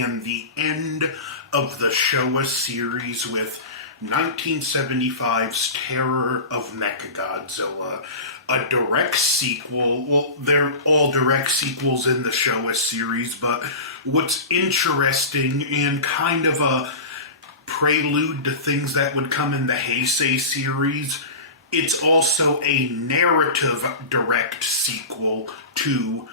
and the end of the Showa series with 1975's Terror of Mechagodzilla, a direct sequel. Well, they're all direct sequels in the Showa series, but what's interesting and kind of a prelude to things that would come in the Heisei series, it's also a narrative direct sequel to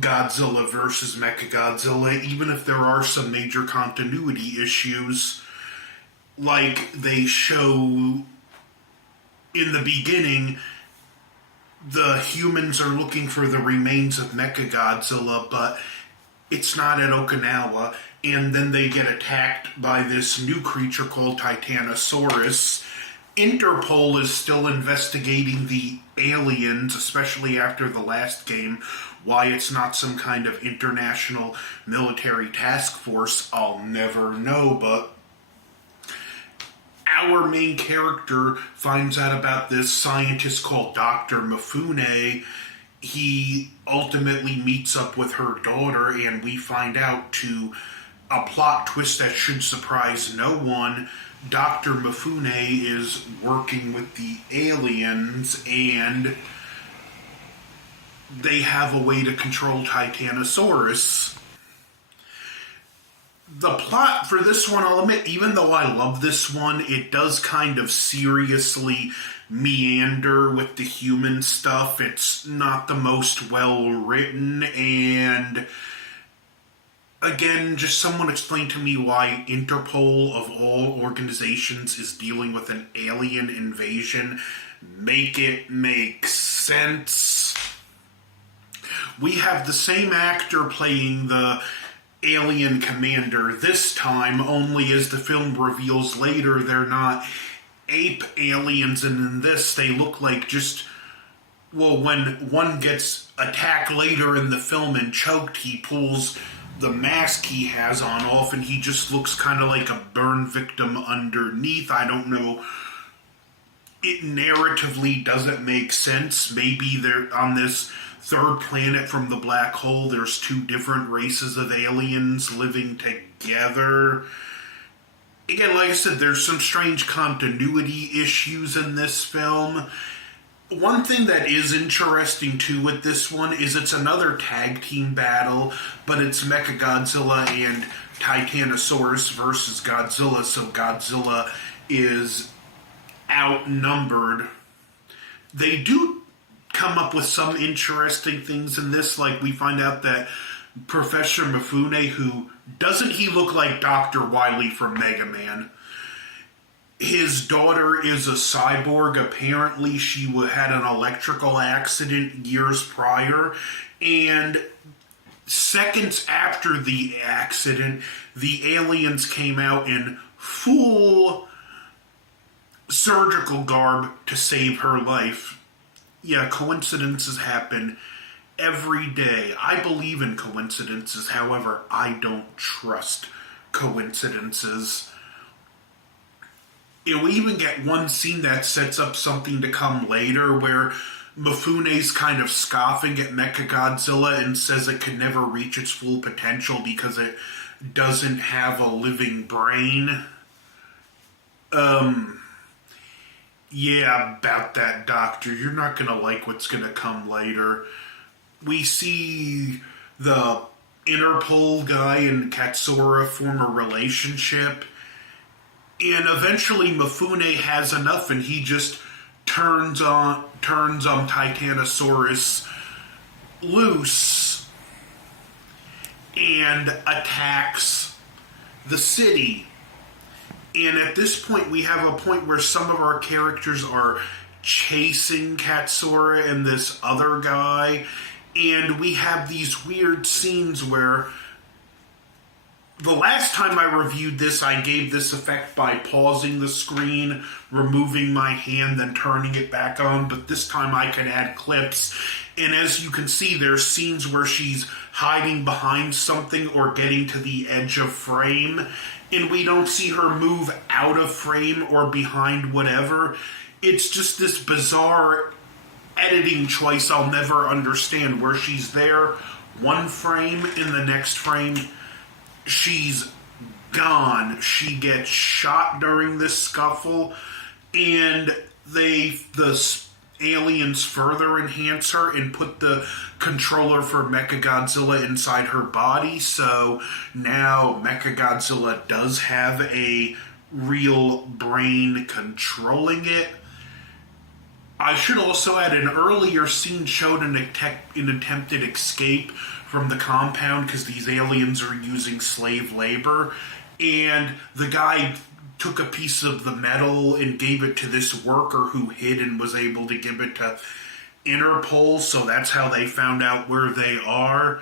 Godzilla vs. Mechagodzilla, even if there are some major continuity issues. Like they show in the beginning, the humans are looking for the remains of Mechagodzilla, but it's not at Okinawa, and then they get attacked by this new creature called Titanosaurus. Interpol is still investigating the aliens, especially after the last game. Why it's not some kind of international military task force, I'll never know, but our main character finds out about this scientist called Dr. Mifune. He ultimately meets up with her daughter, and we find out, to a plot twist that should surprise no one, Dr. Mifune is working with the aliens, and they have a way to control Titanosaurus. The plot for this one, I'll admit, even though I love this one, it does kind of seriously meander with the human stuff. It's not the most well written, and again, just someone explain to me why Interpol, of all organizations, is dealing with an alien invasion. Make it make sense. We have the same actor playing the alien commander this time, only as the film reveals later, they're not ape aliens, and in this they look like just, well, when one gets attacked later in the film and choked, he pulls the mask he has on off, and he just looks kind of like a burn victim underneath. I don't know. It narratively doesn't make sense. Maybe they're on this third planet from the black hole. There's two different races of aliens living together. Again, like I said, there's some strange continuity issues in this film. One thing that is interesting, too, with this one is it's another tag team battle, but it's Mechagodzilla and Titanosaurus versus Godzilla, so Godzilla is outnumbered. They do come up with some interesting things in this, like we find out that Professor Mifune, who doesn't he look like Dr. Wily from Mega Man? His daughter is a cyborg. Apparently she had an electrical accident years prior, and seconds after the accident, the aliens came out in full surgical garb to save her life. Yeah, coincidences happen every day. I believe in coincidences, however, I don't trust coincidences. We even get one scene that sets up something to come later where Mifune's kind of scoffing at Mechagodzilla and says it could never reach its full potential because it doesn't have a living brain. Yeah, about that, Doctor. You're not going to like what's going to come later. We see the Interpol guy and Katsura form a relationship, and eventually Mifune has enough, and he just turns Titanosaurus loose and attacks the city. And at this point, we have a point where some of our characters are chasing Katsura and this other guy, and we have these weird scenes where the last time I reviewed this, I gave this effect by pausing the screen, removing my hand, then turning it back on, but this time I can add clips. And as you can see, there's scenes where she's hiding behind something or getting to the edge of frame, and we don't see her move out of frame or behind whatever. It's just this bizarre editing choice I'll never understand, where she's there one frame, in the next frame she's gone. She gets shot during this scuffle, and the aliens further enhance her and put the controller for Mechagodzilla inside her body. So now Mechagodzilla does have a real brain controlling it. I should also add, an earlier scene showed an attempted escape from the compound because these aliens are using slave labor, and the guy took a piece of the metal and gave it to this worker who hid and was able to give it to Interpol, so that's how they found out where they are.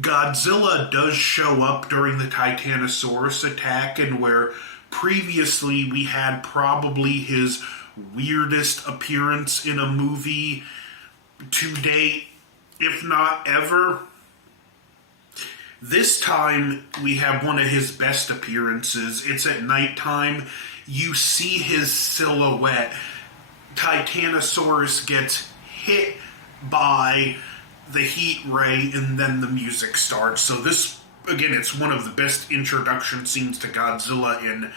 Godzilla does show up during the Titanosaurus attack, and where previously we had probably his weirdest appearance in a movie to date, if not ever. This time we have one of his best appearances. It's at nighttime. You see his silhouette. Titanosaurus gets hit by the heat ray, and then the music starts. So this, again, it's one of the best introduction scenes to Godzilla in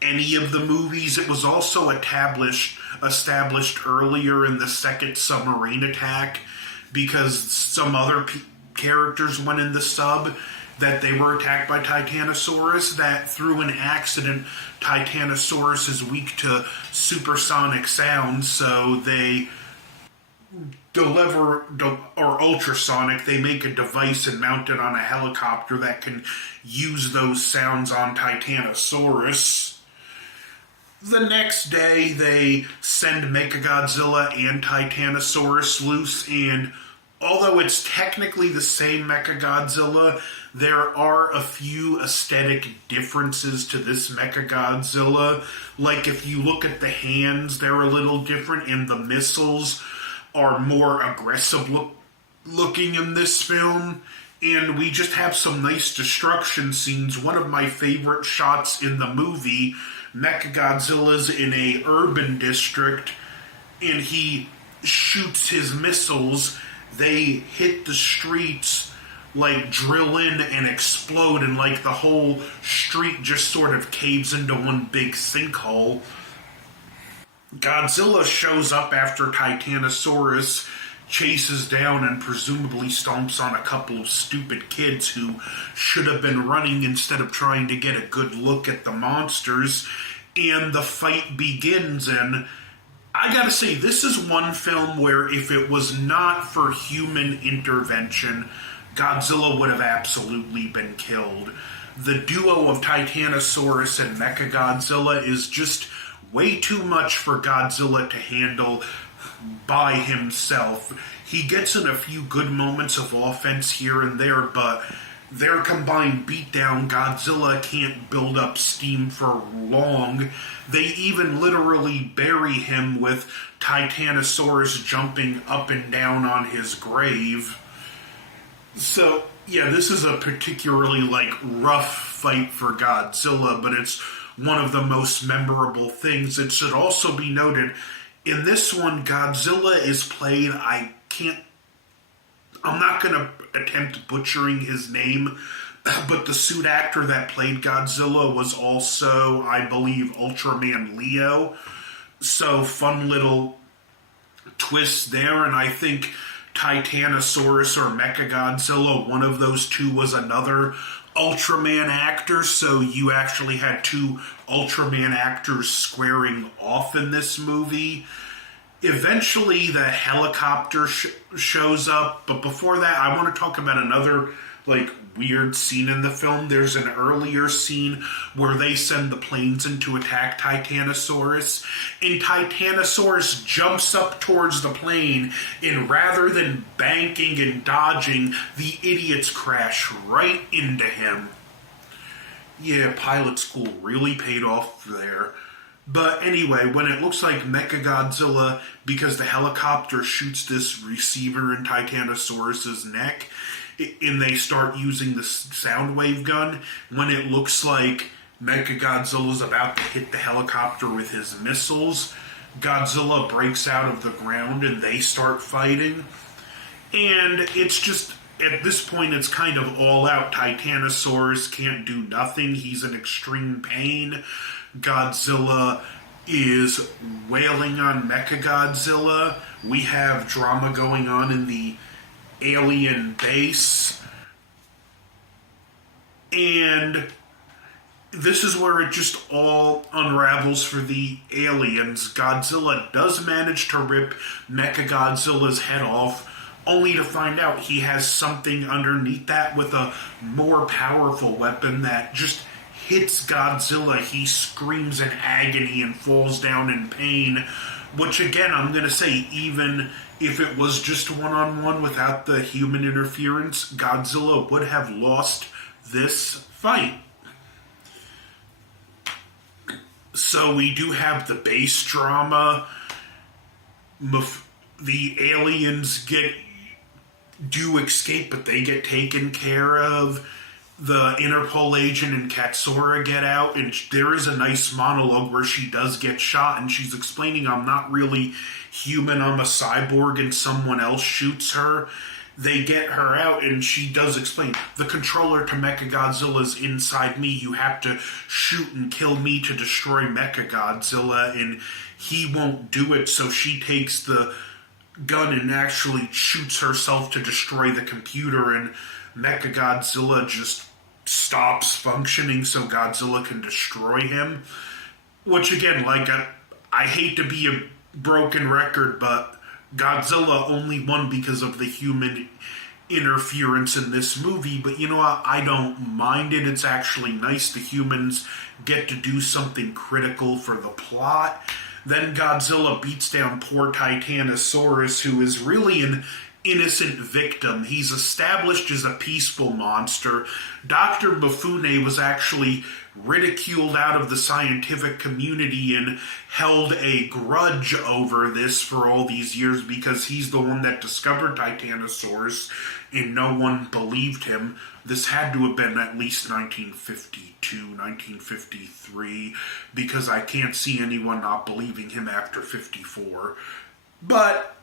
any of the movies. It was also established earlier in the second submarine attack, because some other characters went in the sub that they were attacked by Titanosaurus, that through an accident Titanosaurus is weak to supersonic sounds, so they deliver, or ultrasonic, they make a device and mount it on a helicopter that can use those sounds on Titanosaurus. The next day they send Mechagodzilla and Titanosaurus loose, and although it's technically the same Mechagodzilla, there are a few aesthetic differences to this Mechagodzilla. Like, if you look at the hands, they're a little different, and the missiles are more aggressive looking in this film. And we just have some nice destruction scenes. One of my favorite shots in the movie, Mechagodzilla's in a urban district, and he shoots his missiles. They hit the streets, like drill in and explode, and like the whole street just sort of caves into one big sinkhole. Godzilla shows up after Titanosaurus chases down and presumably stomps on a couple of stupid kids who should have been running instead of trying to get a good look at the monsters, and the fight begins. And I gotta say, this is one film where if it was not for human intervention, Godzilla would have absolutely been killed. The duo of Titanosaurus and Mechagodzilla is just way too much for Godzilla to handle by himself. He gets in a few good moments of offense here and there, but their combined beatdown, Godzilla can't build up steam for long. They even literally bury him with Titanosaurus jumping up and down on his grave. So, yeah, this is a particularly, rough fight for Godzilla, but it's one of the most memorable things. It should also be noted, in this one, Godzilla is played, I'm not going to attempt butchering his name, but the suit actor that played Godzilla was also, I believe, Ultraman Leo. So, fun little twist there, and I think Titanosaurus or Mechagodzilla, one of those two was another Ultraman actor, so you actually had two Ultraman actors squaring off in this movie. Eventually, the helicopter shows up, but before that, I want to talk about another, weird scene in the film. There's an earlier scene where they send the planes in to attack Titanosaurus, and Titanosaurus jumps up towards the plane, and rather than banking and dodging, the idiots crash right into him. Yeah, pilot school really paid off there. But anyway, when it looks like Mechagodzilla, because the helicopter shoots this receiver in Titanosaurus's neck, and they start using the sound wave gun, when it looks like Mechagodzilla's about to hit the helicopter with his missiles, Godzilla breaks out of the ground and they start fighting. And it's just at this point, it's kind of all out. Titanosaurus can't do nothing. He's in extreme pain. Godzilla is wailing on MECHAGODZILLA. We have drama going on in the alien base. And this is where it just all unravels for the aliens. Godzilla does manage to rip MECHAGODZILLA's head off, only to find out he has something underneath that with a more powerful weapon that just hits Godzilla. He screams in agony and falls down in pain, which again, I'm going to say, even if it was just one-on-one without the human interference, Godzilla would have lost this fight. So we do have the base drama. The aliens do escape, but they get taken care of. The Interpol agent and Katsura get out, and there is a nice monologue where she does get shot, and she's explaining, I'm not really human, I'm a cyborg, and someone else shoots her. They get her out, and she does explain, the controller to MECHAGODZILLA is inside me. You have to shoot and kill me to destroy MECHAGODZILLA, and he won't do it, so she takes the gun and actually shoots herself to destroy the computer, and MECHAGODZILLA just stops functioning so Godzilla can destroy him. Which again, like, I hate to be a broken record, but Godzilla only won because of the human interference in this movie. But you know what? I don't mind it. It's actually nice the humans get to do something critical for the plot. Then Godzilla beats down poor Titanosaurus, who is really an innocent victim. He's established as a peaceful monster. Dr. Mifune was actually ridiculed out of the scientific community and held a grudge over this for all these years because he's the one that discovered Titanosaurus and no one believed him. This had to have been at least 1952, 1953, because I can't see anyone not believing him after 54. But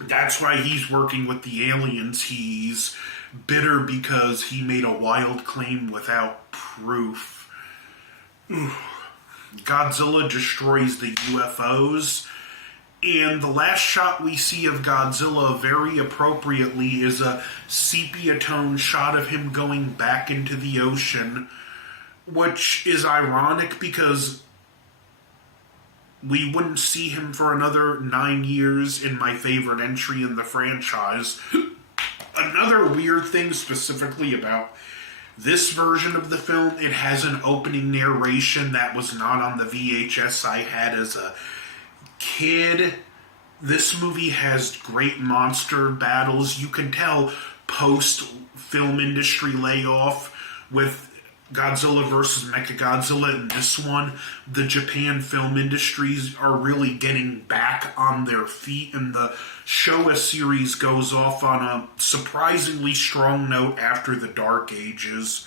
that's why he's working with the aliens. He's bitter because he made a wild claim without proof. Godzilla destroys the UFOs. And the last shot we see of Godzilla, very appropriately, is a sepia tone shot of him going back into the ocean, which is ironic because we wouldn't see him for another 9 years in my favorite entry in the franchise. Another weird thing specifically about this version of the film, it has an opening narration that was not on the VHS I had as a kid. This movie has great monster battles. You can tell post-film industry layoff with Godzilla vs. MECHAGODZILLA in this one, the Japan film industries are really getting back on their feet, and the Showa series goes off on a surprisingly strong note after the Dark Ages.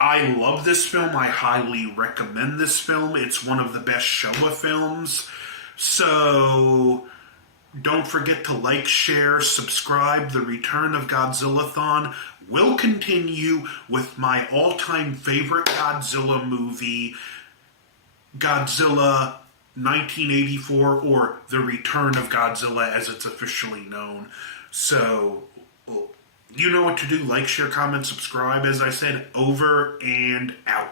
I love this film. I highly recommend this film. It's one of the best Showa films. So don't forget to like, share, subscribe. The Return of Godzillathin will continue with my all-time favorite Godzilla movie, Godzilla 1984, or The Return of Godzilla as it's officially known. So, you know what to do. Like, share, comment, subscribe. As I said, over and out.